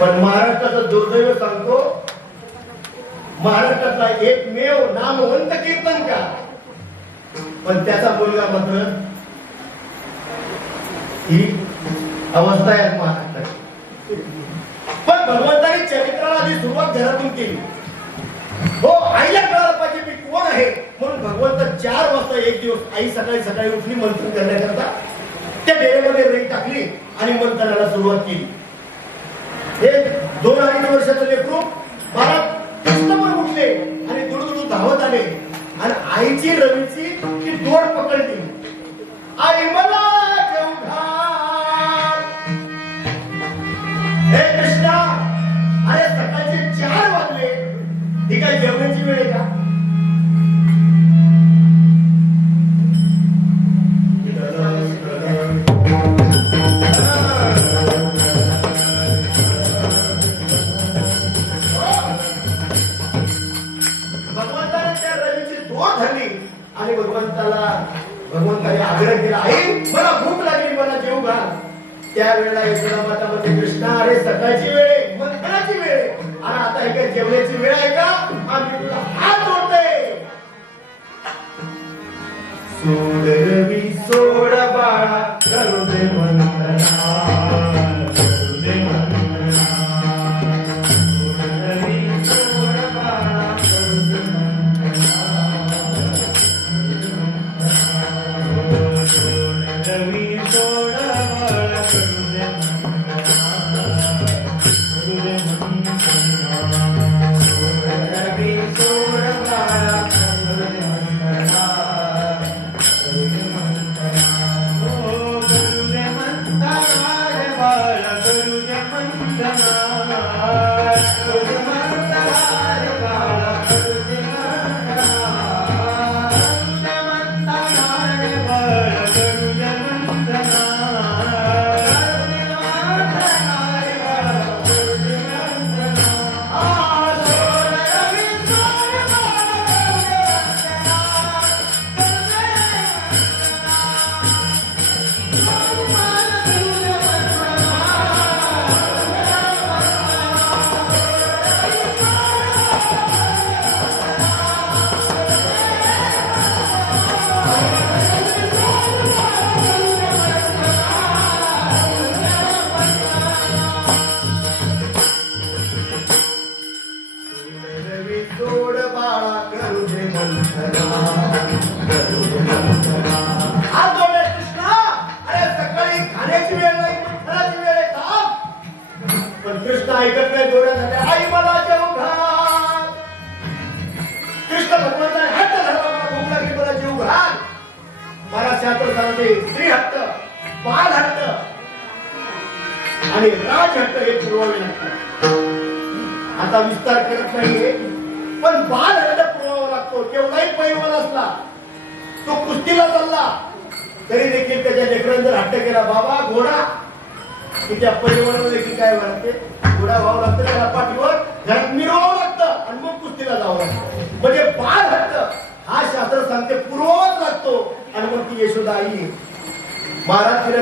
पण महाराष्ट्राचं दुर्दैव सांगतो महाराष्ट्रातला एकमेव नामवंत कीर्तन का पण त्याचा मुलगा मात्र ही अवस्था आहे महाराष्ट्राची. पण भगवंतानी चरित्राला आधी सुरुवात घरातून केली. हो आईला कळायला पाहिजे मी कोण आहे? म्हणून भगवंत चार वाजता एक दिवस आई सकाळी सकाळी उठली मंथन करण्याकरता. त्या डेरेमध्ये रेई टाकली आणि मंथनाला सुरुवात केली. हे दोन अडीच वर्षाचं लेकरू मला पण उठले आणि दुडदुडू धावत आले. आणि आईची रवीची ती दोड पकडली. आई मला हे कृष्णा अरे सकाळचे चार वाजले. ही काय जेवणाची वेळ आहे का?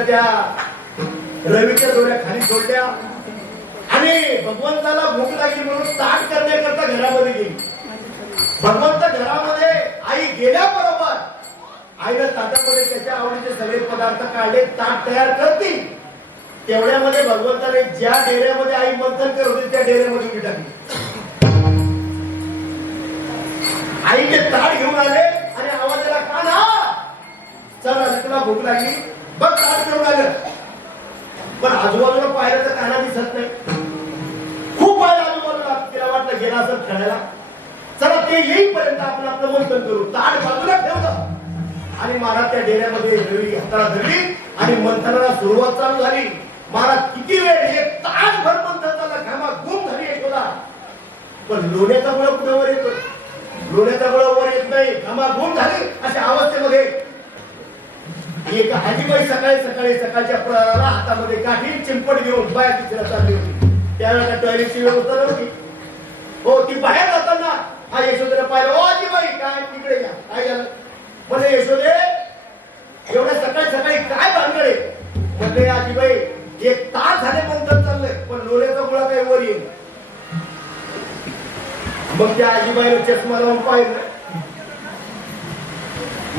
महाराज त्या रवीच्या जोड्या खाली सोडल्या. आणि भगवंताला भूक लागली म्हणून ताट करण्याकरता घरामध्ये गेली. भगवंत घरामध्ये आई गेल्या बरोबर. आईनं ताटामध्ये त्याच्या आवडीचे सगळे पदार्थ काढले ताट तयार करतील. तेवढ्यामध्ये भगवंताने ज्या डेऱ्यामध्ये आई मंथन करत होती त्या डेऱ्यामध्ये उडी टाकली. आईचे ताट घेऊन आले आणि आवाजाला काना चल तुला भूक लागली. बघ ताट घेऊन आलं पण आजूबाजूला पाहिलं तर काना दिसत नाही. खूप पाहिलं आजूबाजूला. तिला वाटलं गेला असं खेळायला. चला ते येईपर्यंत आपण आपलं मंथन करू. ताट बाजूला ठेवलं आणि महाराज त्या डेऱ्यामध्ये रवी हाताला धरली आणि मंथनाला सुरुवात चालू झाली. महाराज किती वेळ एक तासभर मंथन झाला. घामा गुम झाली एक होता पण लोण्याचा मुळे कुठे वर येतो लोण्याचा मुळे वर येत नाही. घामा गुम झाली. अशा एक हाजीबाई सकाळी सकाळी सकाळच्या प्रहाराला हातामध्ये काठी चिंपट घेऊन बाहेर तिथे चालली होती. त्यावेळेला टॉयलेटची व्यवस्था नव्हती हो ती बाहेर जाताना हा यशोदेला पाहिलं ओ आजीबाई काय? तिकडे या काय झालं? म्हणजे यशोदे एवढ्या सकाळी सकाळी काय भानगडे म्हणजे आजीबाई एक तास झाले मंथन चाललंय पण लोण्याचा मुळा काही वर येईल मग त्या आजीबाईला चष्मा लावून पाहिलं.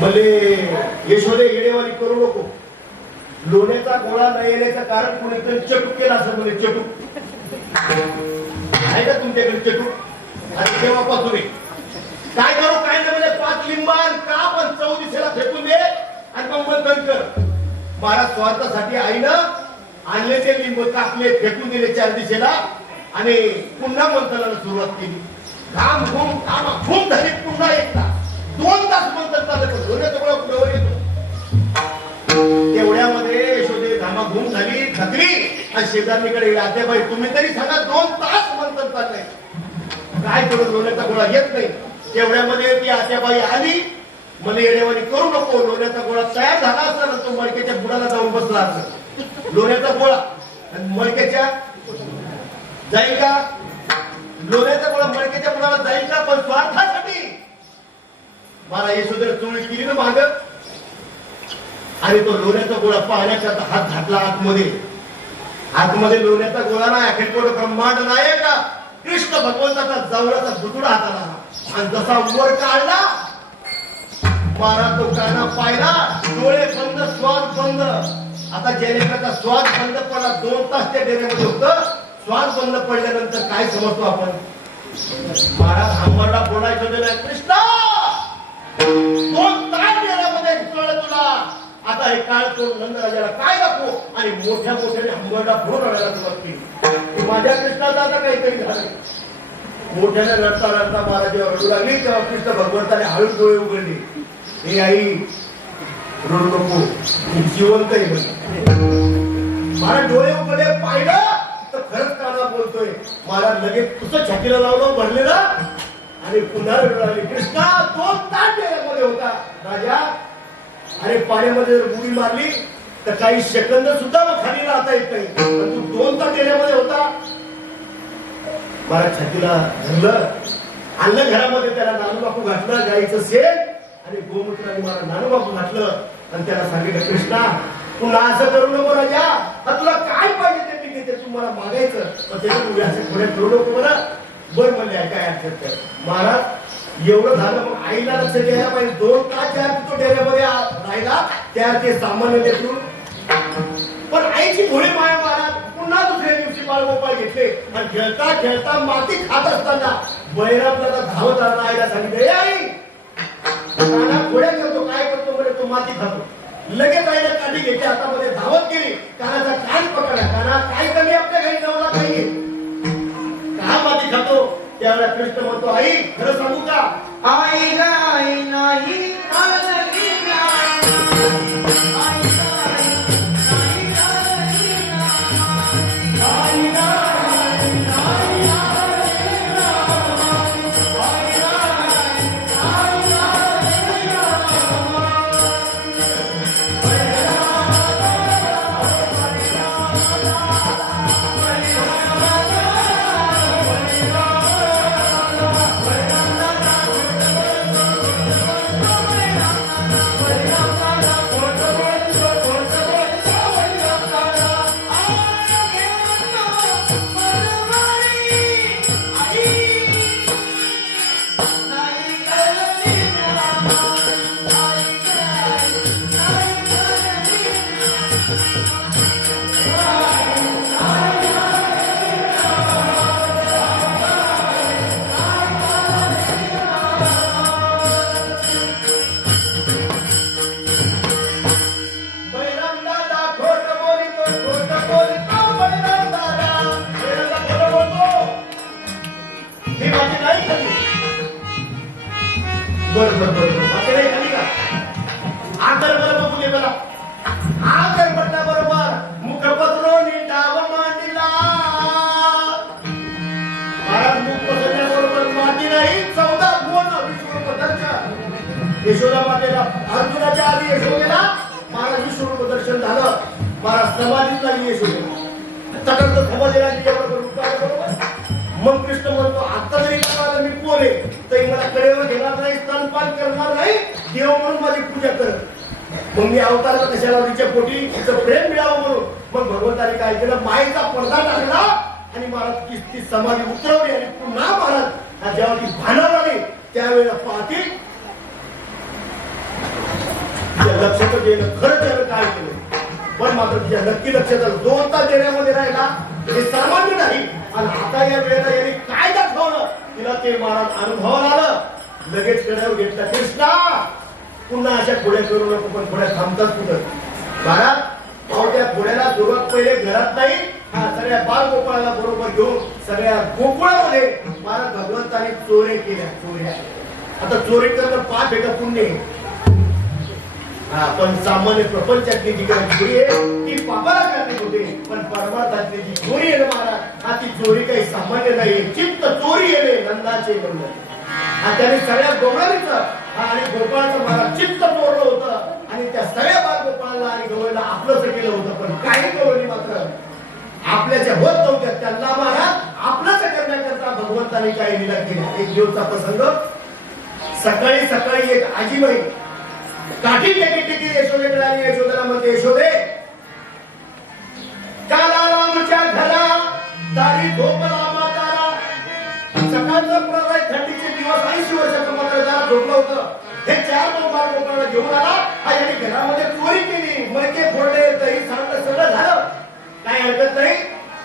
मले यशोदे येडेवाली करू नको. लोण्याचा गोळा न येण्याचं कारण कुणीतरी चटूक केला असं म्हणजे चटूक. आहे का तुमच्याकडे चटूक? आणि तेव्हापासून काय करू काय नाही म्हणजे पाच लिंबान का पण चौ दिशेला फेकून दे आणि मग बंधन कर. महाराज स्वार्थासाठी आईनं आणले ते लिंब कापले फेकून दिले चार दिशेला आणि पुन्हा मंथनाला सुरुवात केली. घाम घुम घाम घुम झाली. शेजारणीकडे गेली आत्याबाई तुम्ही तरी सांगा दोन तास मंथन चाललंय काय करू लोण्याचा गोळा येत नाही. तेवढ्यामध्ये ती आत्याबाई आली. मला येण्यावानी करू नको. लोण्याचा गोळा तयार झाला असता ना तो मडक्याच्या बुडाला जाऊन बसला असता. लोण्याचा गोळा. आणि मडक्याच्या जाईल का लोण्याचा गोळा मडक्याच्या बुडाला जाईल का पण स्वार्थासाठी. मला यशोदर चोळी केली ना माग. आणि तो लोण्याचा गोळा पाहण्याचा हात घातला आतमध्ये. आतमध्ये लोण्याचा गोळा नाही अखेर ब्रह्मांड नाही का? कृष्ण भगवंताचा जवळचा बुतुडा हाताला आणि जसा वर काढला मारा तो काना पाहिला डोळे बंद श्वास बंद. आता जेणेकरता श्वास बंद पडला दोन तास त्या डेऱ्यामध्ये होत. श्वास बंद पडल्यानंतर काय समजतो आपण? महाराज हंबरडा बोलायचं कृष्ण! कृष्णा दोन तास डेऱ्यामध्ये कळलं तुला आता हे काळ करून नंदराजाला काय दाखवू? आणि मोठ्या मोठ्याने हंबरडा फोन रडायला सुरुवात केली. माझ्या कृष्णाचा आता काहीतरी झालं. मोठ्याने रडता रडता महाराज जेव्हा रडू लागली तेव्हा कृष्ण भगवंताने हळूच डोळे उघडले. हे आई रडू नको. जिवंत आहे म्हणे. डोळे उघडले पाहिलं? तर खरंच काना बोलतोय. मला लगेच तुझं छातीला लावलं भरलेलं आणि पुन्हा रडू लागले. कृष्णा तो ताट डोळ्यामध्ये होता. राजा अरे पाण्यामध्ये जर बुडी मारली तर काही सेकंद सुद्धा खाली राहता येत नाही. तू दोन तास डेऱ्यामध्ये होता. मला छातीला धरलं आणलं घरामध्ये त्याला नानूबापू घातलं गाईचं सेट आणि गोमूत्राने मला नानूबापू घातलं. आणि त्याला सांगितलं कृष्णा तू असं करू नको राजा. आता तुला काय पाहिजे ते मी घेते तू मला मागायचं. पण ते तू असं पुढे करू नको मला बर म्हणले काय अडचण महाराज एवढं झालं मग आईला लक्ष द्यायला पाहिजे. दोन तास ज्या तो डेऱ्यामध्ये राहिला त्या ते सामान्य लेकरू पण आईची भोळी माया मारा. पुन्हा दुसऱ्या दिवशी बाळगोपाळ घेतले. आणि खेळता खेळता माती खात असताना बैराम दादा धावत आला आईला सांगितले आई नाना घोड्या करतो काय करतो बरे तो माती खातो. लगेच आईला काठी घेतली हातामध्ये धावत गेली. कानाचा कान पकडा काना काय कमी आपल्या घरी? नवला काही का माती खातो? त्यावेळेला कृष्ण म्हणतो आई खरं सांगू का? आई ग आई नाही बर बर बर बर. माझी नाही खाल्ली का आदर बरं बघू दे मला आकर म्हटल्या बरोबर. मुखपत्र नीटाव मांडला. महाराज मुख पसरल्याबरोबर माती नाही चौदा गुण विश्व दर्शन यशोदा मातेला अर्जुनाच्या आधी यशोदेला महाराज विश्वरूप प्रदर्शन झालं. महाराज समाधीत लागली यशोदेला. तटस्थ समाधीला बरोबर. मग कृष्ण म्हणतो आता जरी कोणाला मी तरी मला कडेवर घेणार नाही स्तनपान करणार नाही देव म्हणून माझी पूजा करत. मग मी अवताराला कशाला तिच्या पोटी तिचं प्रेम मिळावं म्हणून. मग भगवंताने काय केलं? मायेचा पडदा टाकला आणि महाराज किस्ती समाधी उतरवली आणि पुन्हा महाराज हा जेव्हा ती भानावर आली त्यावेळेला पाहते तिच्या लक्षात गेलं खरं त्यानं काय केलं? पण मात्र तिच्या नक्की लक्षात आलं. दोन तास देण्यामध्ये राहिला. हे सामान्य नाही. आणि आता या वेळेला यांनी काय तिला ते महाराज अनुभवाला आलं. लगेच कड्यावर घेतला. कृष्णा! पुन्हा अशा घोड्या करू नको पण घोड्या थांबतात कुठं? महाराज त्या घोड्याला सुरुवात पहिले घरात नाही हा सगळ्या बाल गोपाळाला बरोबर घेऊन सगळ्या गोकुळामध्ये महाराज भगवंताने चोरे केल्या चोऱ्या. आता चोरी करणं पाप आहे का पुण्य पण सामान्य प्रपंचातली जी काही चोरी आहे ती पापाला करणे होते पण परमार्थातली जी चोरी आहे महाराज हा ती चोरी काही सामान्य नाही चित्त चोरी येणे नंदाचे नंदन आणि त्याने सगळ्या गवळणीचं आणि गोपाळाचं महाराज चित्त चोरलं होतं. आणि त्या सगळ्या बाग गोपाळाला आणि गवळीला आपलंच केलं होतं पण काही गवळी मात्र आपल्याच्या होत नव्हत्या. त्यांना महाराज आपलंच करण्याकरता भगवंताने काही लिला केला. एक दिवसचा प्रसंग सकाळी सकाळी एक आजीबाई काठी टेकीत टेकीत यशोदेकडे आणि यशोदेला म्हणते यशोदे काला रामच्या घरा दारी झोपला म्हातारा. सकाळचं प्रलय थंडीचे दिवस ऐंशी वर्षाचं मात्र जरा झोपलं होतं. हे चार बोंबार लोकांना घेऊन आला. आणि घरामध्ये चोरी केली. मडके फोडले दही सांडलं सगळं झालं. काय हरकत नाही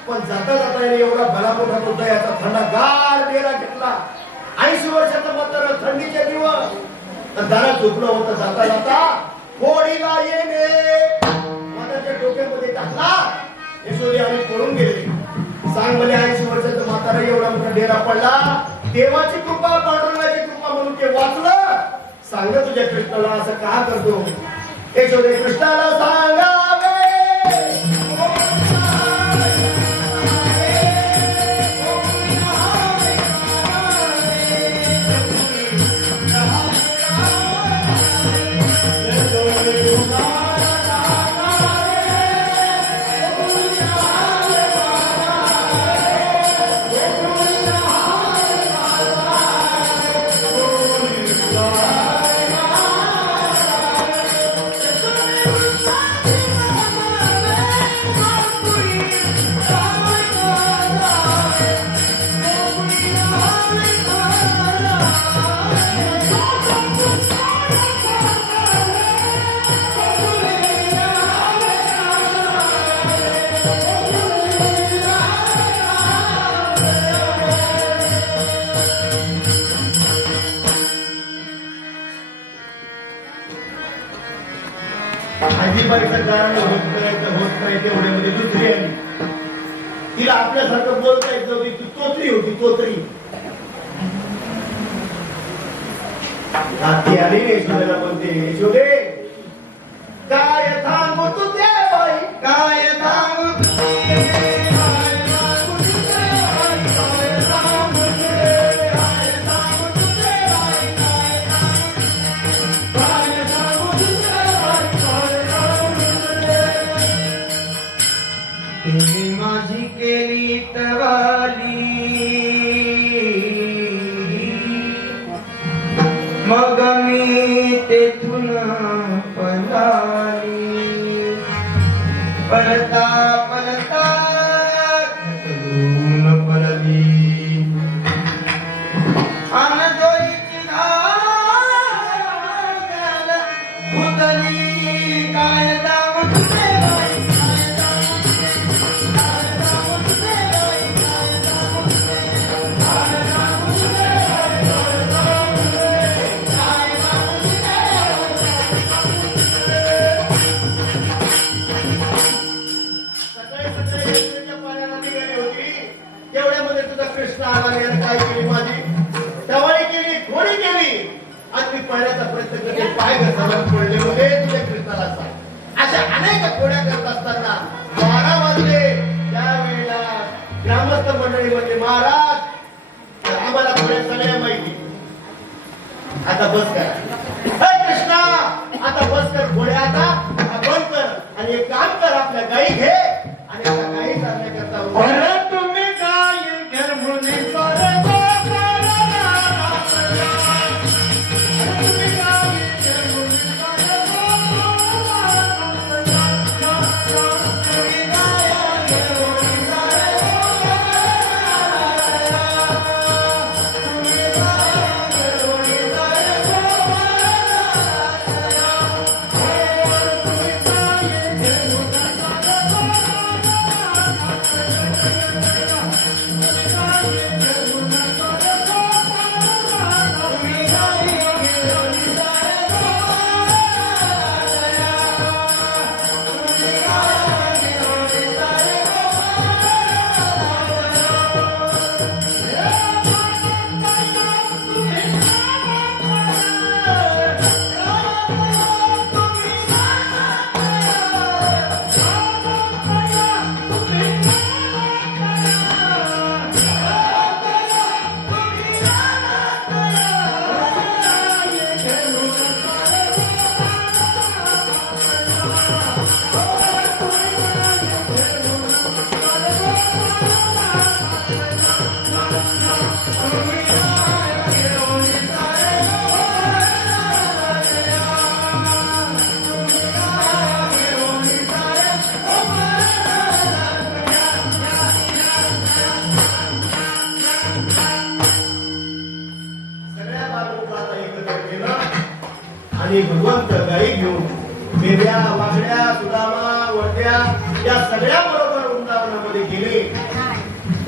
पण जाता जाता याने एवढा भला मोठा होता याचा थंडा गार डेरा घेतला. ऐंशी वर्षाचं मात्र थंडीचे दिवस दारात झोपलं होतं जाता जाता. होळीला येणे. माताच्या डोक्यामध्ये टाकला. यशोदी आम्ही पळून गेले. सांग ऐंशी वर्षाचा म्हातारा एवढा मोठा डेरा पडला. देवाची कृपा पांडुरंगाची कृपा म्हणून ते वाचलं. सांग तुझ्या कृष्णाला असं का करतो? यशोदे कृष्णाला सांगावे. तोतरी होती तोतरी ती आली यशोदेला म्हणते यशोदे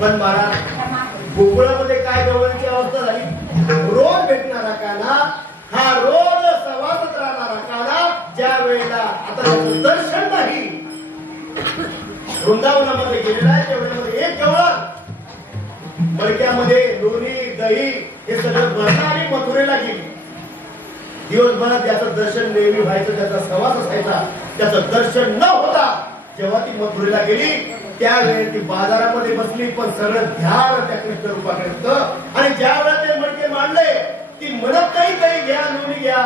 पण महाराज गोकुळामध्ये काय गवळची अवस्था झाली? रोज भेटणारा काना हा रोज सवासत राहणारा काना ज्या वेळेला आता दर्शन नाही. वृंदावनामध्ये गेलेला आहे त्या एक गवळ. मडक्यामध्ये लोणी दही हे सगळं भरणं आणि मथुरेला गेली. दिवसभरात त्याचं दर्शन नेहमी व्हायचं त्याचा सवास असायचा त्याचं दर्शन न होता जेव्हा ती मथुरेला गेली त्यावेळी ती बाजारामध्ये बसली पण सगळं ध्यान त्या कृष्ण रूपाकडे आणि ज्या वेळेला ते मडके मांडले ती म्हणत काही काही घ्या लोणी घ्या.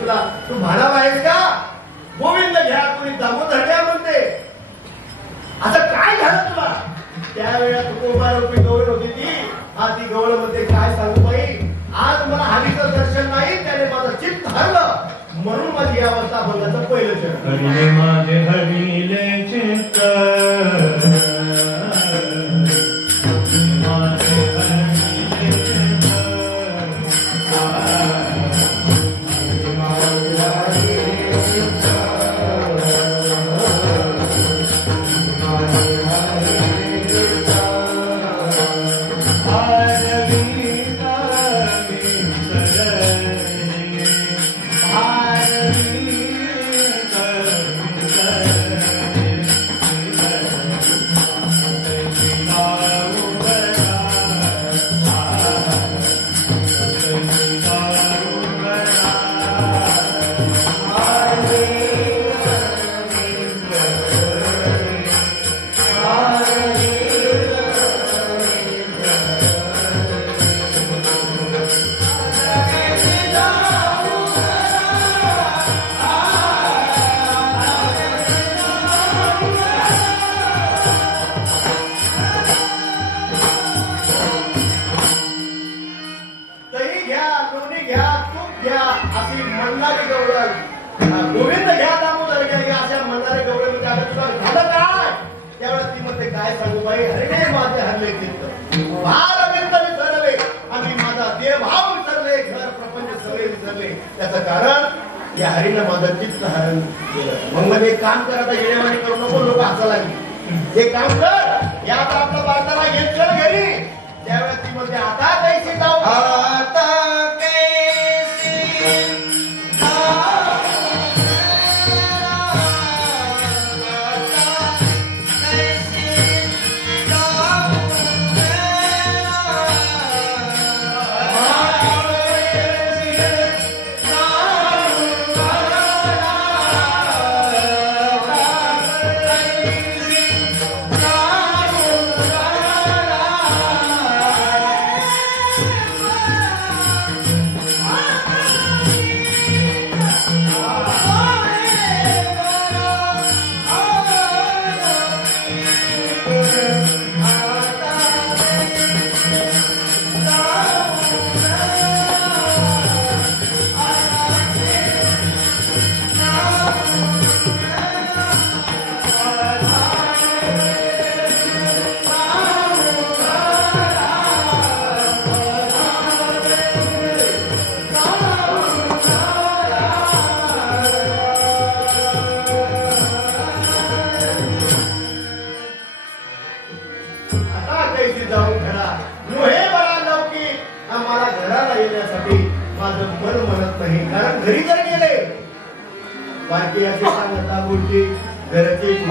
तुला. तू म्हणाला आहेस का? गोविंद घ्या कोणी दामोदर घ्या म्हणते असं काय झालं तुला? त्यावेळेला तुकोबा रूपी गवळ होती ती. हा ती गवळ म्हणते काय सांगू बाई? आज मला हरीचं दर्शन नाही त्याने माझं चित्त हरलं. म्हणून माझी या अवस्था बोलण्याचं पहिलं चरण. माझे हरिले चित्त. हरण केलं. मग एक काम कर आता येणेवाणी करू नको लोक हसा लागले. एक काम कर. या आता Tapi yang kita ketahui di Gerejik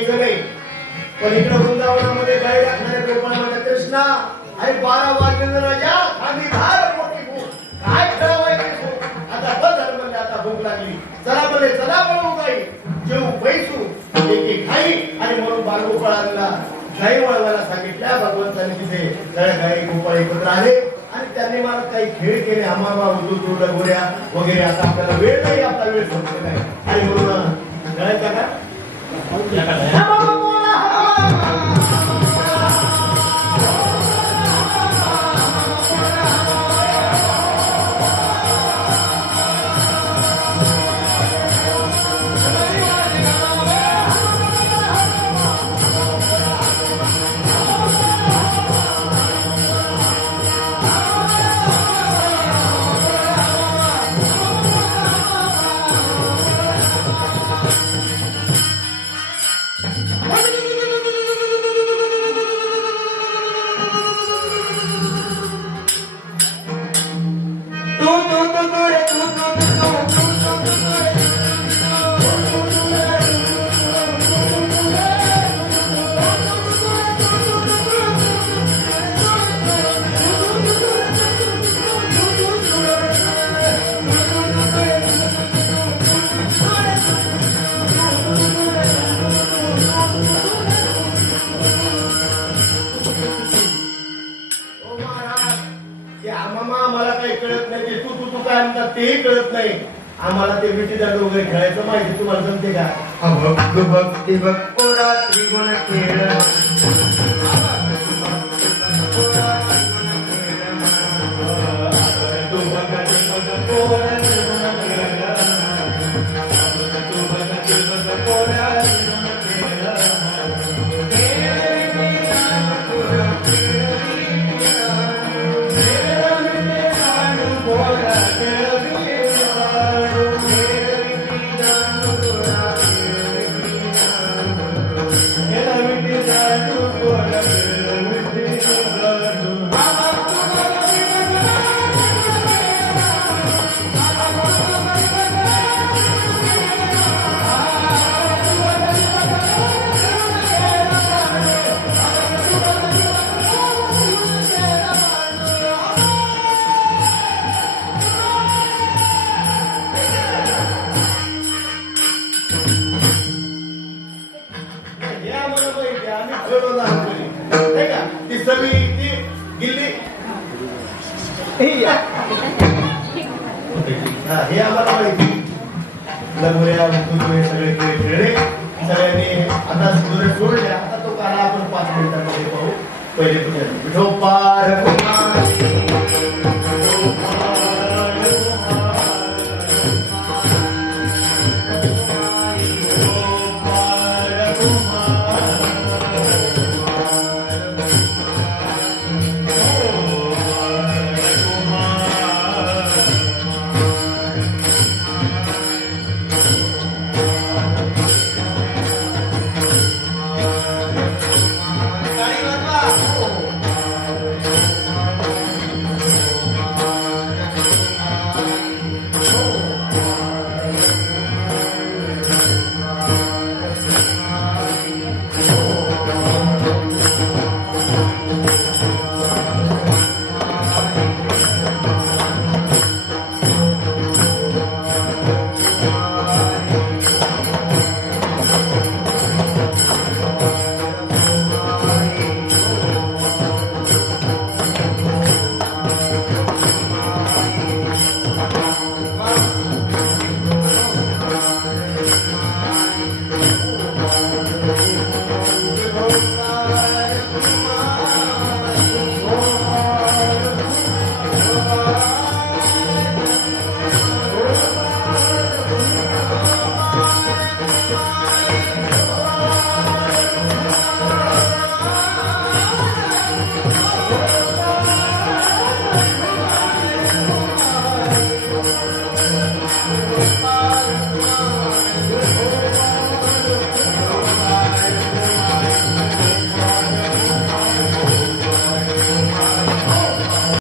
घ्यायचं नाही. पण इकडे वृंदावनामध्ये गाई राखणाऱ्या गोपाळ म्हणतात कृष्णा आणि बारा वाजलेलं राजा खाली धार मोठी भूक काय ठरवायचे आता बस झालं म्हणजे आता भूक लागली. चला म्हणे चला बळू काही जेऊ पैसू एक एक खाई आणि म्हणून बालगोपाळ आणला गाई वळवायला सांगितल्या भगवंताने तिथे सगळ्या गाई गोपाळ एकत्र आले आणि त्यांनी मला काही खेळ केले आम्हाला उदू तुरड्या गोऱ्या वगैरे. आता आपल्याला वेळ नाही आपला वेळ संपलेला आहे आणि म्हणून कळायचा का? हा बाबा बोला, नाही. आम्हाला ते विटी दांडू वगैरे खेळायचं माहिती तुम्हाला जमते का? भक्त भक्ती भक्त रात्री गुण खेळ. puede